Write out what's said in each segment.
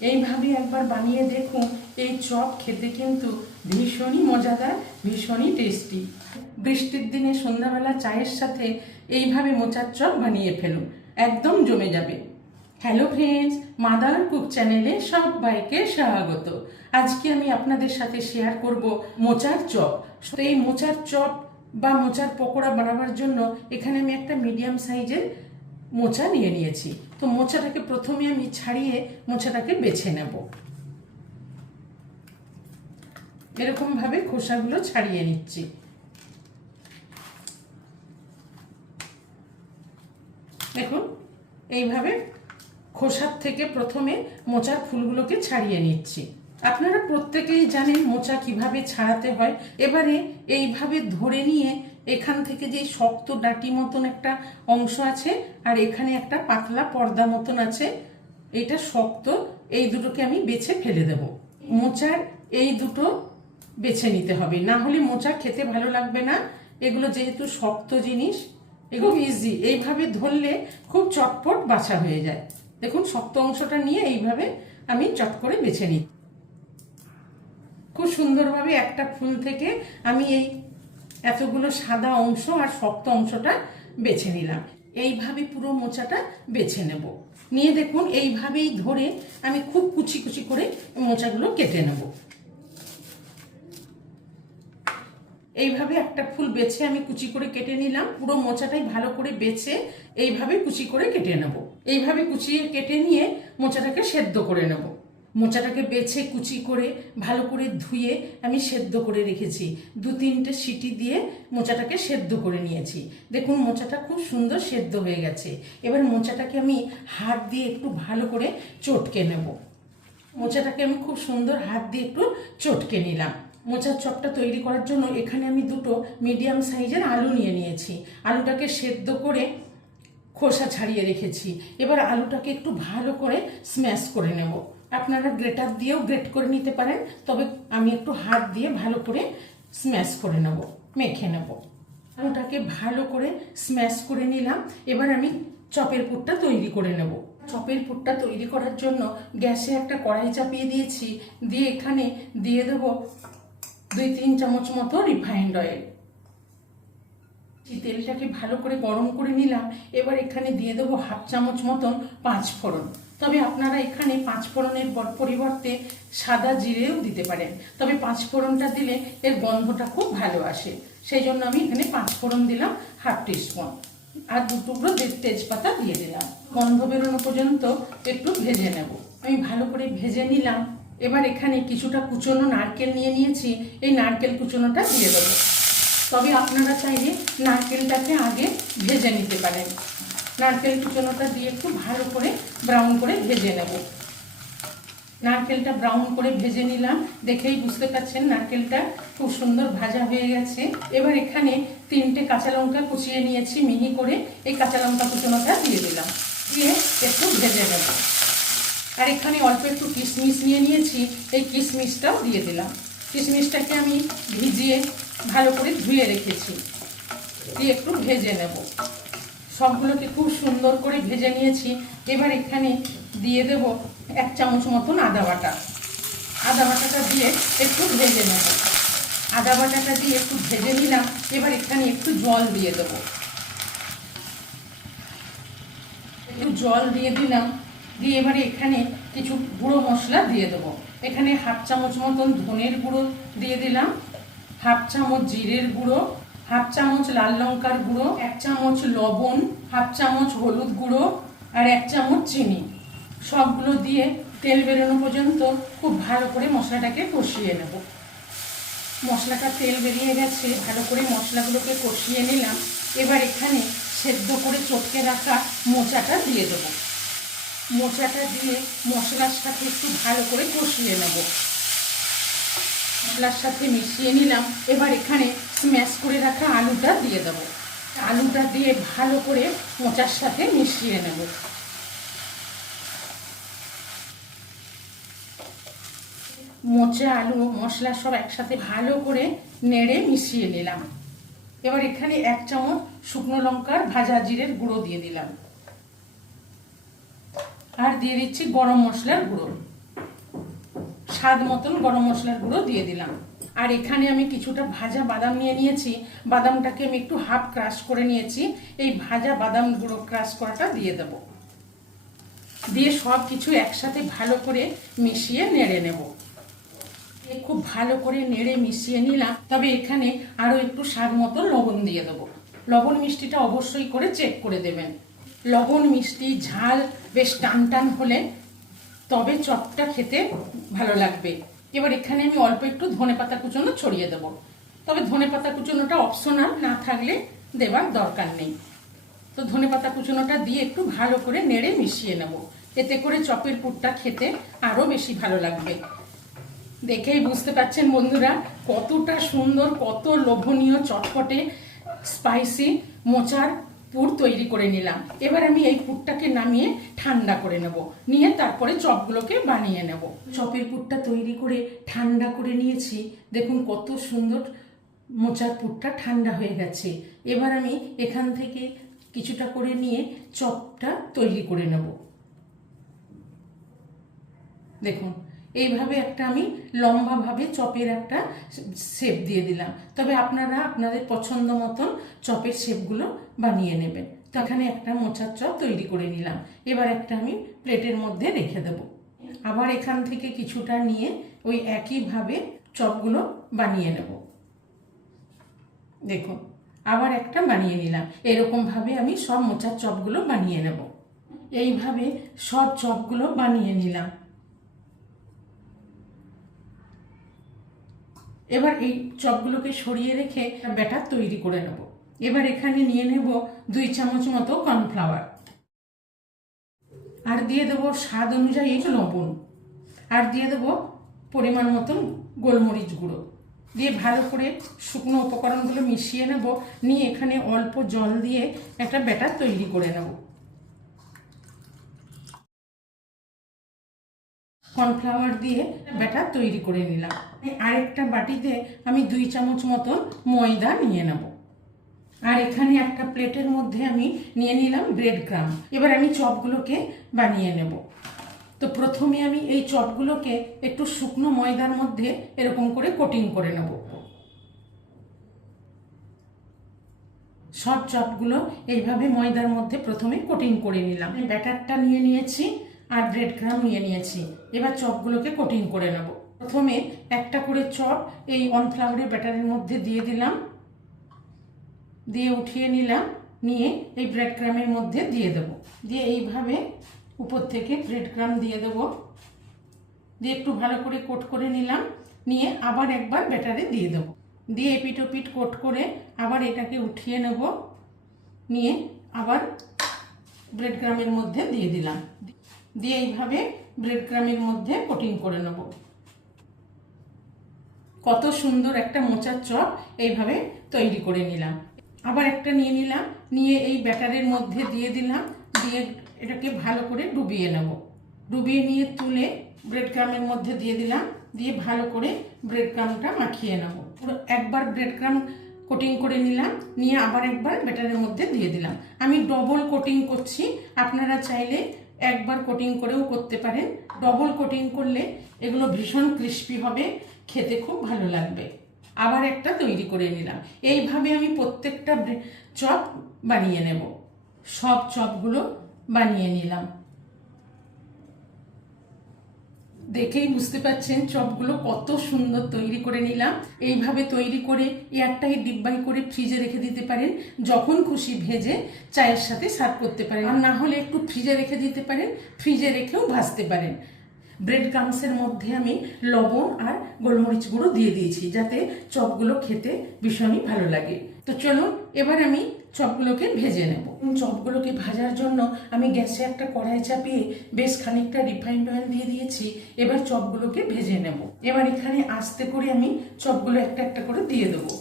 এইভাবে একবার বানিয়ে দেখুন। এই চপ খেতে কিন্তু ভীষণই মজাদার, ভীষণই টেস্টি। বৃষ্টির দিনে সন্ধ্যাবেলা চায়ের সাথে এইভাবে মোচার চপ বানিয়ে ফেলুন, একদম জমে যাবে। হ্যালো ফ্রেন্ডস, মাদার কুক চ্যানেলে সবাইকে স্বাগত। আজকে আমি আপনাদের সাথে শেয়ার করব মোচার চপ। তো এই মোচার চপ বা মোচার পকোড়া বানাবার জন্য এখানে আমি একটা মিডিয়াম সাইজের মোচা নিয়ে নিয়েছি। তো মোচাটাকে প্রথমে আমি ছাড়িয়ে মোচাটাকে বেছে নেব। এরকম ভাবে খোসাগুলো ছাড়িয়ে নিচ্ছি। দেখুন, এইভাবে খোসার থেকে প্রথমে মোচার ফুলগুলোকে ছাড়িয়ে নিচ্ছি। আপনারা প্রত্যেকেই জানেন মোচা কিভাবে ছাড়াতে হয়। এবারে এইভাবে ধরে নিয়ে এখান থেকে যে শক্ত ডাঁটি মতন একটা অংশ আছে আর এখানে একটা পাতলা পর্দা মতন আছে, এটা শক্ত, এই দুটোকে আমি বেছে ফেলে দেব। মোচার এই দুটো বেছে নিতে হবে, না হলে মোচা খেতে ভালো লাগবে না। এগুলো যেহেতু শক্ত জিনিস, এগুলো ইজি, এইভাবে ধরলে খুব চটপট বাছা হয়ে যায়। দেখুন, শক্ত অংশটা নিয়ে এইভাবে আমি চট করে বেছে নিই। খুব সুন্দরভাবে একটা ফুল থেকে আমি এই এতগুলো সাদা অংশ আর শক্ত অংশটা বেছে নিলাম। এইভাবে পুরো মোচাটা বেছে নেব। নিয়ে দেখুন, এইভাবেই ধরে আমি খুব কুচি কুচি করে মোচাগুলো কেটে নেব। এইভাবে একটা ফুল বেছে আমি কুচি করে কেটে নিলাম। পুরো মোচাটাই ভালো করে বেছে এইভাবে কুচি করে কেটে নেব। এইভাবে কুচিয়ে কেটে নিয়ে মোচাটাকে সেদ্ধ করে নেব। মোচাটাকে বেছে কুচি করে ভালো করে ধুয়ে আমি সেদ্ধ করে রেখেছি। 2-3টে সিটি দিয়ে মোচাটাকে সেদ্ধ করে নিয়েছি। দেখুন, মোচাটা খুব সুন্দর সেদ্ধ হয়ে গেছে। এবার মোচাটাকে আমি হাত দিয়ে একটু ভালো করে চটকে নেব। মোচাটাকে আমি খুব সুন্দর হাত দিয়ে একটু চটকে নিলাম। মোচার চপটা তৈরি করার জন্য এখানে আমি দুটো মিডিয়াম সাইজের আলু নিয়ে নিয়েছি। আলুটাকে সেদ্ধ করে খোসা ছাড়িয়ে রেখেছি। এবার আলুটাকে একটু ভালো করে স্ম্যাশ করে নেব। আপনারা গ্রেটার দিয়েও গ্রেট করে নিতে পারেন, তবে আমি একটু হাত দিয়ে ভালো করে স্ম্যাশ করে নেব, মেখে নেব। আলুটাকে ভালো করে স্ম্যাশ করে নিলাম। এবার আমি চপের পুরটা তৈরি করে নেব। চপের পুরটা তৈরি করার জন্য গ্যাসে একটা কড়াই চাপিয়ে দিয়েছি। দিয়ে এখানে দিয়ে দেব 2-3 চামচ মতো রিফাইন্ড অয়েল। তেলটাকে ভালো করে গরম করে নিলাম। এবার এখানে দিয়ে দেবো 1/2 চামচ মতন 5 ফোড়ন। তবে আপনারা এখানে 5 ফোড়নের পরিবর্তে সাদা জিরেও দিতে পারেন, তবে 5 ফোড়নটা দিলে এর গন্ধটা খুব ভালো আসে। সেই জন্য আমি এখানে 5 ফোড়ন দিলাম, 1/2 টিস্পুন। আর 2 টুকরো তেজপাতা দিয়ে দিলাম। গন্ধ বেরোনো পর্যন্ত একটু ভেজে নেব। আমি ভালো করে ভেজে নিলাম। এবার এখানে কিছুটা কুচনো নারকেল নিয়ে নিয়েছি। এই নারকেল কুচনোটা দিয়ে দেবো। তবে আপনারা চাইলে নারকেলটাকে আগে ভেজে নিতে পারেন। নারকেল কুচনোটা দিয়ে একটু ভালো করে ব্রাউন করে ভেজে নেব। নারকেলটা ব্রাউন করে ভেজে নিলাম। দেখেই বুঝতে পারছেন নারকেলটা খুব সুন্দর ভাজা হয়ে গেছে। এবার এখানে 3টে কাঁচা লঙ্কা কুচিয়ে নিয়েছি মিহি করে। এই কাঁচা লঙ্কা কুচনোটা দিয়ে দিলাম, দিয়ে একটু ভেজে নেব। আর এখানে অল্প একটু কিশমিশ নিয়ে নিয়েছি, এই কিশমিশটাও দিয়ে দিলাম। কিশমিশটাকে আমি ভিজিয়ে ভালো করে ধুয়ে রেখেছি, দিয়ে একটু ভেজে নেব। সবগুলোকে খুব সুন্দর করে ভেজে নিয়েছি। এবার এখানে দিয়ে দেব 1 চামচ মতন আদা বাটা। আদা বাটাটা দিয়ে একটু ভেজে নেব। আদা বাটাটা দিয়ে একটু ভেজে নিলাম। এবার এখানে একটু জল দিয়ে দেব। একটু জল দিয়ে দিলাম। দিয়ে এবারে এখানে কিছু গুঁড়ো মশলা দিয়ে দেবো। এখানে 1/2 চামচ মতন ধনের গুঁড়ো দিয়ে দিলাম, 1/2 চামচ জিরের গুঁড়ো, 1/2 চামচ লাল লঙ্কার গুঁড়ো, 1 চামচ লবণ, 1/2 চামচ হলুদ গুঁড়ো আর 1 চামচ চিনি। সবগুলো দিয়ে তেল বেরোনো পর্যন্ত খুব ভালো করে মশলাটাকে কষিয়ে নেব। মশলাটা তেল বেরিয়ে গেছে, ভালো করে মশলাগুলোকে কষিয়ে নিলাম। এবার এখানে সেদ্ধ করে চটকে রাখা মোচাটা দিয়ে দেবো। মোচাটা দিয়ে মশলার সাথে একটু ভালো করে কষিয়ে নেব। মশলার সাথে মিশিয়ে নিলাম। এবার এখানে স্ম্যাশ করে রাখা আলুটা দিয়ে দেবো। আলুটা দিয়ে ভালো করে মোচার সাথে মিশিয়ে নেব। মোচা আলু মশলা সব একসাথে ভালো করে নেড়ে মিশিয়ে নিলাম। এবার এখানে 1 চামচ শুকনো লঙ্কার ভাজা জিরের গুঁড়ো দিয়ে দিলাম, আর দিয়ে দিচ্ছি গরম মশলার গুঁড়ো। স্বাদ মতন গরম মশলার গুঁড়ো দিয়ে দিলাম। আর এখানে আমি কিছুটা ভাজা বাদাম নিয়ে নিয়েছি, বাদামটাকে আমি একটু হাফ ক্রাশ করে নিয়েছি, এই ভাজা বাদাম গুঁড়ো ক্রাশ করাটা দিয়ে দেব। দিয়ে সব কিছু একসাথে ভালো করে মিশিয়ে নেড়ে নেব। খুব ভালো করে নেড়ে মিশিয়ে নিলাম। তবে এখানে আরো একটু স্বাদ মতো লবণ দিয়ে দেবো। লবণ মিষ্টিটা অবশ্যই করে চেক করে দেবেন। লবণ মিষ্টি ঝাল বেশ টান টান হলে তবে চপটা খেতে ভালো লাগবে। এবার এখানে আমি অল্প একটু ধনেপাতা কুচনো ছড়িয়ে দেব। তবে ধনেপাতা কুচনোটা অপশনাল, না থাকলে দেবার দরকার নেই। তো ধনেপাতা কুচনোটা দিয়ে একটু ভালো করে নেড়ে মিশিয়ে নেব। এতে করে চপের পুরটা খেতে আরো বেশি ভালো লাগবে। দেখেই বুঝতে পারছেন বন্ধুরা কতটা সুন্দর, কত লোভনীয় চটপটে স্পাইসি মোচার পুর তৈরি করে নিলাম। এবার আমি এই পুরটাকে নামিয়ে ঠান্ডা করে নেব, নিয়ে তারপরে চপগুলোকে বানিয়ে নেব। চপের পুরটা তৈরি করে ঠান্ডা করে নিয়েছি। দেখুন কত সুন্দর মোচার পুরটা ঠান্ডা হয়ে গেছে। এবার আমি এখান থেকে কিছুটা করে নিয়ে চপটা তৈরি করে নেব। দেখুন এইভাবে একটা আমি লম্বাভাবে চপের একটা শেপ দিয়ে দিলাম। তবে আপনারা আপনাদের পছন্দ মতন চপের শেপগুলো বানিয়ে নেবেন। তো এখানে একটা মোচার চপ তৈরি করে নিলাম। এবার একটা আমি প্লেটের মধ্যে রেখে দেব। আবার এখান থেকে কিছুটা নিয়ে ওই একইভাবে চপগুলো বানিয়ে নেব। দেখুন আবার একটা বানিয়ে নিলাম। এরকমভাবে আমি সব মোচার চপগুলো বানিয়ে নেব। এইভাবে সব চপগুলো বানিয়ে নিলাম। এবার এই চপগুলোকে সরিয়ে রেখে ব্যাটার তৈরি করে নেব। এবার এখানে নিয়ে নেব 2 চামচ মতো কর্নফ্লাওয়ার, আর দিয়ে দেবো স্বাদ অনুযায়ী লবণ, আর দিয়ে দেবো পরিমাণ মতন গোলমরিচ গুঁড়ো। দিয়ে ভালো করে শুকনো উপকরণগুলো মিশিয়ে নেব। নিয়ে এখানে অল্প জল দিয়ে একটা ব্যাটার তৈরি করে নেব। কর্নফ্লাওয়ার দিয়ে ব্যাটার তৈরি করে নিলাম। আরেকটা বাটিতে আমি 2 চামচ মতন ময়দা নিয়ে নেব। আর এখানে একটা প্লেটের মধ্যে আমি নিয়ে নিলাম ব্রেড ক্রাম্ব। এবার আমি চপগুলোকে বানিয়ে নেব। তো প্রথমে আমি এই চপগুলোকে একটু শুকনো ময়দার মধ্যে এরকম করে কোটিং করে নেব। সব চপগুলো এইভাবে ময়দার মধ্যে প্রথমে কোটিং করে নিলাম। ব্যাটারটা নিয়ে নিয়েছি আর ব্রেড ক্রাম্ব নিয়ে নিয়েছি। এবার চপগুলোকে কোটিং করে নেব। প্রথমে একটা করে চপ এই কর্নফ্লাওয়ারের ব্যাটারের মধ্যে দিয়ে দিলাম, দিয়ে উঠিয়ে নিলাম। নিয়ে এই ব্রেড ক্রাম্বের মধ্যে দিয়ে দেব। দিয়ে এইভাবে উপর থেকে ব্রেড ক্রাম্ব দিয়ে দেব। দিয়ে একটু ভালো করে কোট করে নিলাম। নিয়ে আবার একবার ব্যাটারে দিয়ে দেব। দিয়ে এপিট ওপিট কোট করে আবার এটাকে উঠিয়ে নেব। নিয়ে আবার ব্রেড ক্রাম্বের মধ্যে দিয়ে দিলাম। দিয়ে এইভাবে ব্রেড ক্রাম্বের মধ্যে কোটিং করে নেব। কত সুন্দর একটা মোচার চপ এইভাবে তৈরি করে নিলাম। আবার একটা নিয়ে নিলাম, নিয়ে এই ব্যাটারের মধ্যে দিয়ে দিলাম। দিয়ে এটাকে ভালো করে ডুবিয়ে নেব। ডুবিয়ে নিয়ে তুলে ব্রেড ক্রাম্বের মধ্যে দিয়ে দিলাম। দিয়ে ভালো করে ব্রেড ক্রাম্বটা মাখিয়ে নেব। পুরো একবার ব্রেড ক্রাম্ব কোটিং করে নিলাম। নিয়ে আবার একবার ব্যাটারের মধ্যে দিয়ে দিলাম। আমি ডবল কোটিং করছি, আপনারা চাইলে একবার কোটিং করেও করতে পারেন। ডবল কোটিং করলে এগুলো ভীষণ ক্রিস্পি হবে, খেতে খুব ভালো লাগবে। আবার একটা তৈরি করে নিলাম। এইভাবে আমি প্রত্যেকটা চপ বানিয়ে নেব। সব চপগুলো বানিয়ে নিলাম। দেখেই বুঝতে পারছেন চপগুলো কত সুন্দর তৈরি করে নিলাম। এইভাবে তৈরি করে এয়ারটাইট ডিব্বায় করে ফ্রিজে রেখে দিতে পারেন। যখন খুশি ভেজে চায়ের সাথে সার্ভ করতে পারেন। আর না হলে একটু ফ্রিজে রেখে দিতে পারেন, ফ্রিজে রেখেও ভাজতে পারেন। ব্রেড ক্রাম্বসের মধ্যে আমি লবণ আর গোলমরিচ গুঁড়ো দিয়ে দিয়েছি, যাতে চপগুলো খেতে ভীষণই ভালো লাগে। তো চলুন এবার আমি চপগুলোকে ভেজে নেব। চপগুলোকে ভাজার জন্য আমি গ্যাসে একটা কড়াই চাপিয়ে বেশ খানিকটা রিফাইন্ড অয়েল দিয়ে দিয়েছি। এবার চপগুলোকে ভেজে নেব। এবার এখানে আস্তে করে আমি চপগুলো একটা একটা করে দিয়ে দেবো।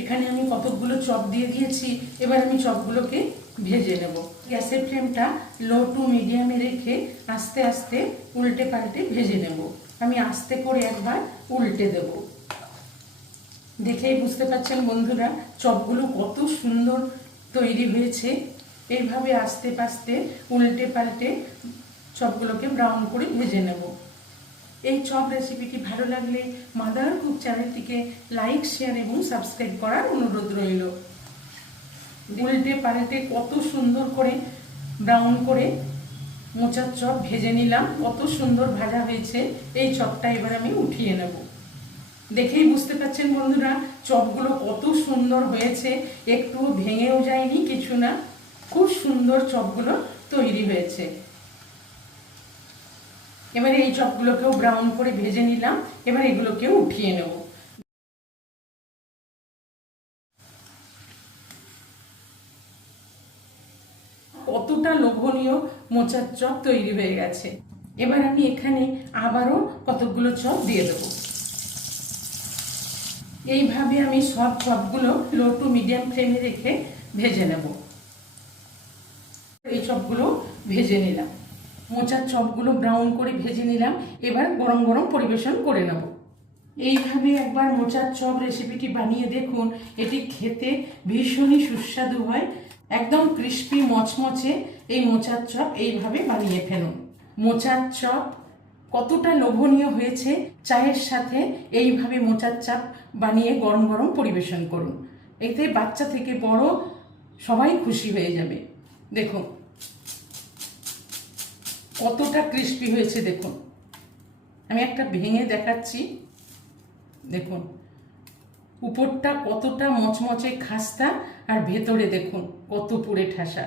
এখানে আমি কতকগুলো চপ দিয়ে দিয়েছি। এবার আমি চপগুলোকে ভেজে নেব। গ্যাসের ফ্লেমটা লো টু মিডিয়ামে রেখে আস্তে আস্তে উল্টে পাল্টে ভেজে নেব। আমি আস্তে করে একবার উল্টে দেব। দেখেই বুঝতে পারছেন বন্ধুরা চপগুলো কত সুন্দর তৈরি হয়েছে। এইভাবে আস্তে আস্তে উল্টে পাল্টে চপগুলোকে ব্রাউন করে ভেজে নেব। এই চপ রেসিপিটি ভালো লাগলে মাদার কুক চ্যানেলটিকে লাইক, শেয়ার এবং সাবস্ক্রাইব করার অনুরোধ রইল। উল্টে পাল্টে কত সুন্দর করে ব্রাউন করে মোচার চপ ভেজে নিলাম, কত সুন্দর ভাজা হয়েছে। এই চপটা এবার আমি উঠিয়ে নেব। দেখেই বুঝতে পারছেন বন্ধুরা, চপগুলো কত সুন্দর হয়েছে, একটু ভেঙেও যায়নি, কিছু না, খুব সুন্দর চপগুলো তৈরি হয়েছে। এবারে এই চপগুলোকেও ব্রাউন করে ভেজে নিলাম, এবার এগুলোকেও উঠিয়ে নেব। কতটা লোভনীয় মোচার চপ তৈরি হয়ে গেছে। এবার আমি এখানে আবারও কতগুলো চপ দিয়ে দেবো। এইভাবে আমি সব চপগুলো লো টু মিডিয়াম ফ্লেমে রেখে ভেজে নেব। এই চপগুলো ভেজে নিলাম, মোচার চপগুলো ব্রাউন করে ভেজে নিলাম। এবার গরম গরম পরিবেশন করে নেব। এইভাবে একবার মোচার চপ রেসিপিটি বানিয়ে দেখুন, এটি খেতে ভীষণই সুস্বাদু হয়, একদম ক্রিস্পি মচমচে এই মোচার চপ এইভাবে বানিয়ে ফেলুন। মোচার চপ কতটা লোভনীয় হয়েছে, চায়ের সাথে এইভাবে মোচার চপ বানিয়ে গরম গরম পরিবেশন করুন। এতে বাচ্চা থেকে বড় সবাই খুশি হয়ে যাবে। দেখুন কতটা ক্রিস্পি হয়েছে, দেখুন আমি একটা ভেঙে দেখাচ্ছি। দেখুন উপরটা কতটা মচমচে খাস্তা, আর ভেতরে দেখুন কত পুড়ে ঠাসা।